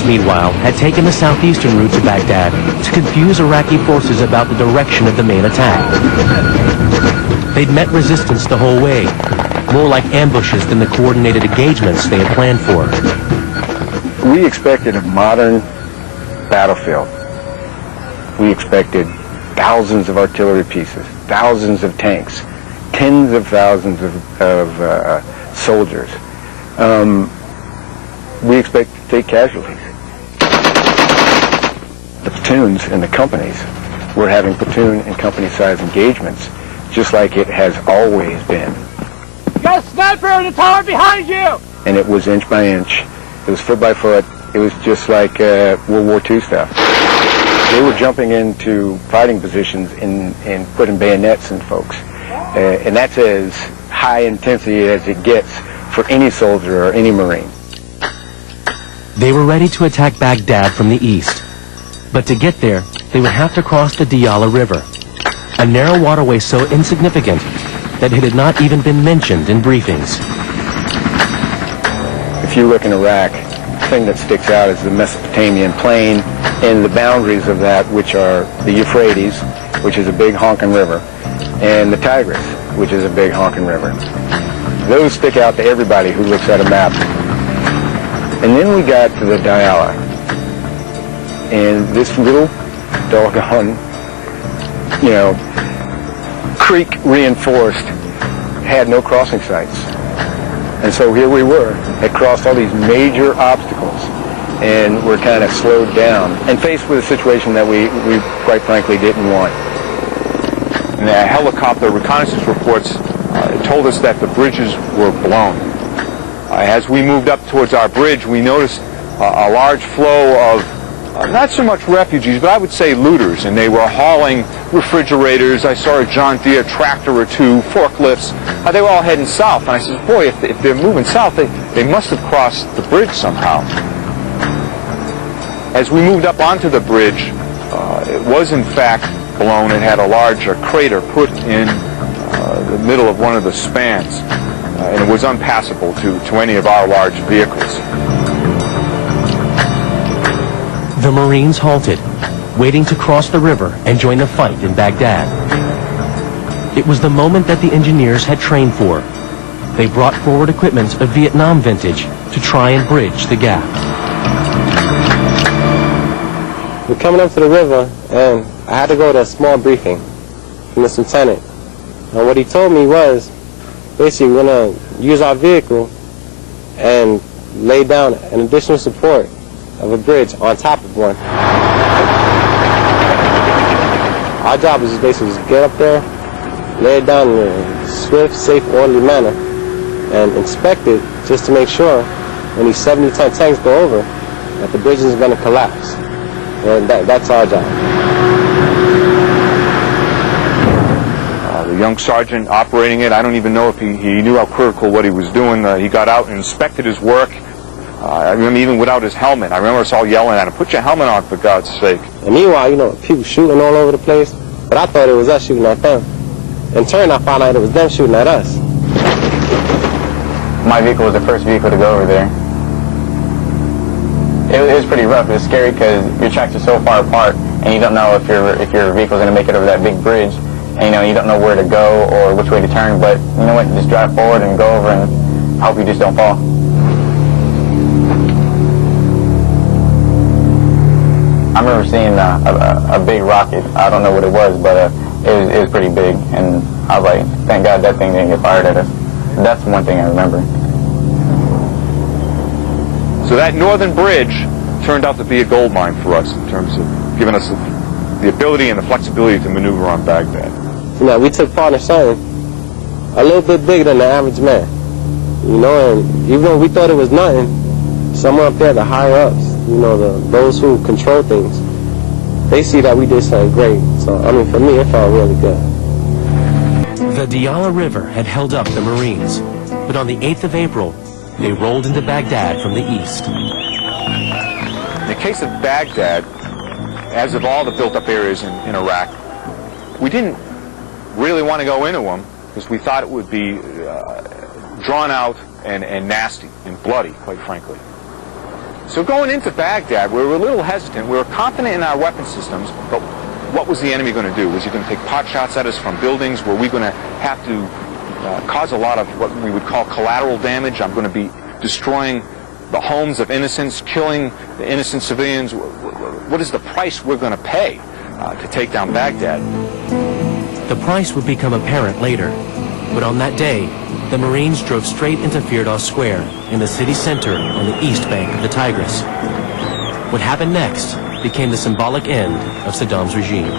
Marines, meanwhile, had taken the southeastern route to Baghdad to confuse Iraqi forces about the direction of the main attack. They'd met resistance the whole way, more like ambushes than the coordinated engagements they had planned for. We expected a modern battlefield. We expected thousands of artillery pieces, thousands of tanks, tens of thousands of soldiers. We expect to take casualties. The platoons and the companies were having platoon and company size engagements, just like it has always been. You got a sniper in the tower behind you! And it was inch by inch. It was foot by foot. It was just like World War II stuff. They were jumping into fighting positions and putting bayonets in folks. And that's as high intensity as it gets for any soldier or any Marine. They were ready to attack Baghdad from the east. But to get there, they would have to cross the Diyalah River, a narrow waterway so insignificant that it had not even been mentioned in briefings. If you look in Iraq, the thing that sticks out is the Mesopotamian plain and the boundaries of that, which are the Euphrates, which is a big honking river, and the Tigris, which is a big honking river. Those stick out to everybody who looks at a map. And then we got to the Diyalah, and this little doggone, creek reinforced, had no crossing sites. And so here we were, had crossed all these major obstacles, and we're kind of slowed down and faced with a situation that we quite frankly didn't want. And the helicopter reconnaissance reports told us that the bridges were blown. As we moved up towards our bridge, we noticed a large flow of not so much refugees, but I would say looters, and they were hauling refrigerators. I saw a John Deere tractor or two, forklifts. They were all heading south, and I said, boy, if they're moving south, they must have crossed the bridge somehow. As we moved up onto the bridge, it was in fact blown. It had a large crater put in the middle of one of the spans, and it was unpassable to any of our large vehicles. The Marines halted, waiting to cross the river and join the fight in Baghdad. It was the moment that the engineers had trained for. They brought forward equipment of Vietnam vintage to try and bridge the gap. We're coming up to the river, and I had to go to a small briefing from this lieutenant. And what he told me was, basically, we're going to use our vehicle and lay down an additional support of a bridge on top of one. Our job is basically just get up there, lay it down in a swift, safe, orderly manner, and inspect it just to make sure when these 70-ton tanks go over that the bridge isn't going to collapse. And that's our job. The young sergeant operating it, I don't even know if he knew how critical what he was doing. He got out and inspected his work. I remember even without his helmet. I remember us all yelling at him, put your helmet on for God's sake. And meanwhile, people shooting all over the place, but I thought it was us shooting at them. In turn, I found out it was them shooting at us. My vehicle was the first vehicle to go over there. It was pretty rough. It was scary because your tracks are so far apart, and you don't know if your vehicle's going to make it over that big bridge, and you don't know where to go or which way to turn. But you know what? Just drive forward and go over, and hope you just don't fall. I remember seeing a big rocket. I don't know what it was, but it was pretty big, and I was like, thank God that thing didn't get fired at us. That's one thing I remember. So that northern bridge turned out to be a gold mine for us in terms of giving us the ability and the flexibility to maneuver on Baghdad. We took part in something a little bit bigger than the average man. And even though we thought it was nothing, someone up there, the higher ups, those who control things, they see that we did something great. So, for me, it felt really good. The Diyalah River had held up the Marines, but on the 8th of April, they rolled into Baghdad from the east. In the case of Baghdad, as of all the built-up areas in Iraq, we didn't really want to go into them because we thought it would be drawn out and nasty and bloody, quite frankly. So going into Baghdad, we were a little hesitant. We were confident in our weapon systems, but what was the enemy going to do? Was he going to take pot shots at us from buildings? Were we going to have to cause a lot of what we would call collateral damage? I'm going to be destroying the homes of innocents, killing the innocent civilians. What is the price we're going to pay to take down Baghdad? The price would become apparent later, but on that day, the Marines drove straight into Firdos Square in the city center on the east bank of the Tigris. What happened next became the symbolic end of Saddam's regime.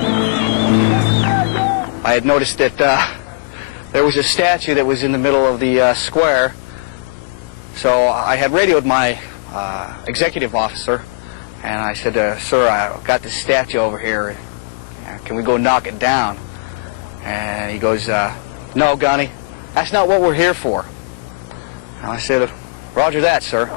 I had noticed that there was a statue that was in the middle of the square, so I had radioed my executive officer, and I said, sir, I've got this statue over here. Can we go knock it down? And he goes, no, Gunny, that's not what we're here for. And I said, roger that, sir.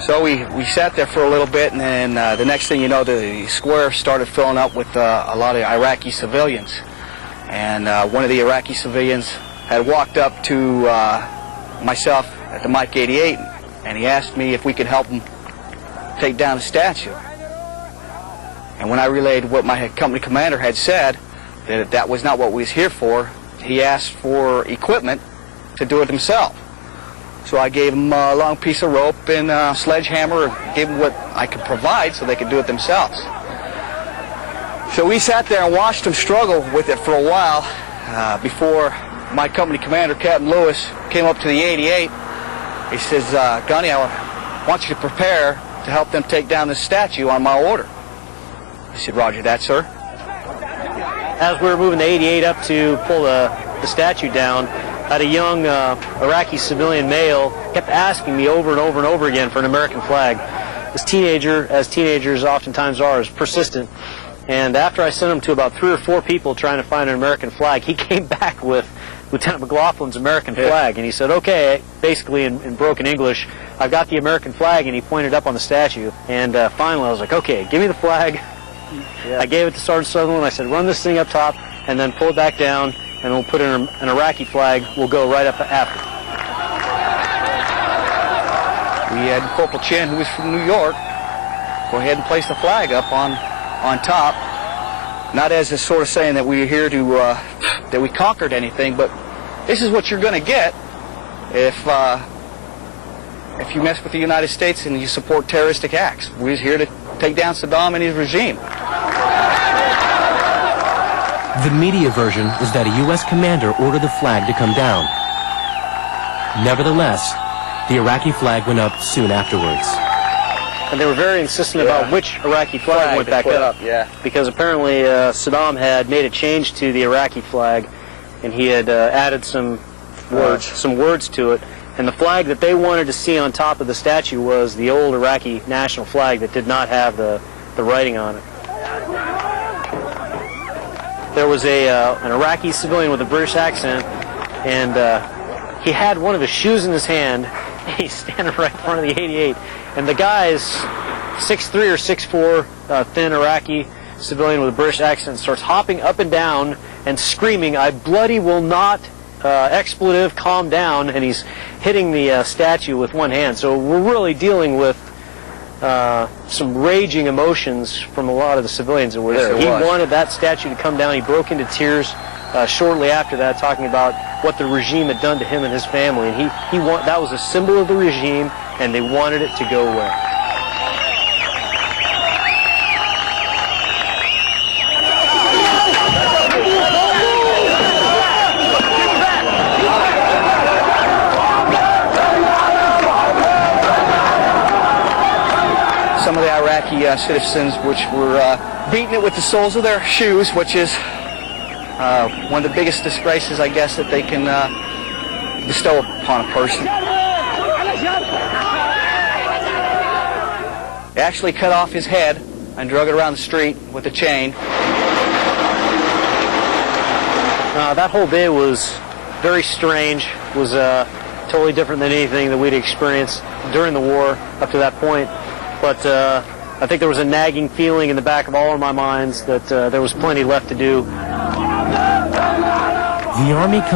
So we sat there for a little bit, and then the next thing you know, the square started filling up with a lot of Iraqi civilians. And one of the Iraqi civilians had walked up to myself at the Mike 88, and he asked me if we could help him take down the statue. And when I relayed what my company commander had said, that that was not what we was here for, he asked for equipment to do it himself. So I gave him a long piece of rope and a sledgehammer, gave him what I could provide so they could do it themselves. So we sat there and watched them struggle with it for a while before my company commander, Captain Lewis, came up to the 88. He says, Gunny, I want you to prepare to help them take down this statue on my order. I said, roger that, sir. As we were moving the 88 up to pull the statue down, I had a young Iraqi civilian male kept asking me over and over and over again for an American flag. This teenager, as teenagers oftentimes are, is persistent. And after I sent him to about 3 or 4 people trying to find an American flag, he came back with Lieutenant McLaughlin's American flag. And he said, okay, basically in broken English, I've got the American flag, and he pointed up on the statue. And finally I was like, okay, give me the flag. Yeah. I gave it to Sergeant Sutherland. I said, run this thing up top and then pull it back down, and we'll put in an Iraqi flag. We'll go right up after. We had Corporal Chin, who was from New York, go ahead and place the flag up on top, not as a sort of saying that we're here to that we conquered anything, but this is what you're going to get if you mess with the United States and you support terroristic acts. We're here to take down Saddam and his regime. The media version was that a U.S. commander ordered the flag to come down. Nevertheless, the Iraqi flag went up soon afterwards. And they were very insistent about which Iraqi flag went back up. Because apparently Saddam had made a change to the Iraqi flag, and he had added some words to it. And the flag that they wanted to see on top of the statue was the old Iraqi national flag that did not have the writing on it. There was an Iraqi civilian with a British accent, and he had one of his shoes in his hand. He's standing right in front of the 88, and the guy's 6'3" or 6'4", thin Iraqi civilian with a British accent starts hopping up and down and screaming, "I bloody will not, expletive, calm down," and he's hitting the statue with one hand. So we're really dealing with some raging emotions from a lot of the civilians that were there. He wanted that statue to come down. He broke into tears shortly after that, talking about what the regime had done to him and his family. And that was a symbol of the regime, and they wanted it to go away. Some of the Iraqi citizens which were beating it with the soles of their shoes, which is one of the biggest disgraces, I guess, that they can bestow upon a person. They actually cut off his head and drug it around the street with a chain. That whole day was very strange. It was totally different than anything that we'd experienced during the war up to that point. But I think there was a nagging feeling in the back of all of my minds that there was plenty left to do. The Army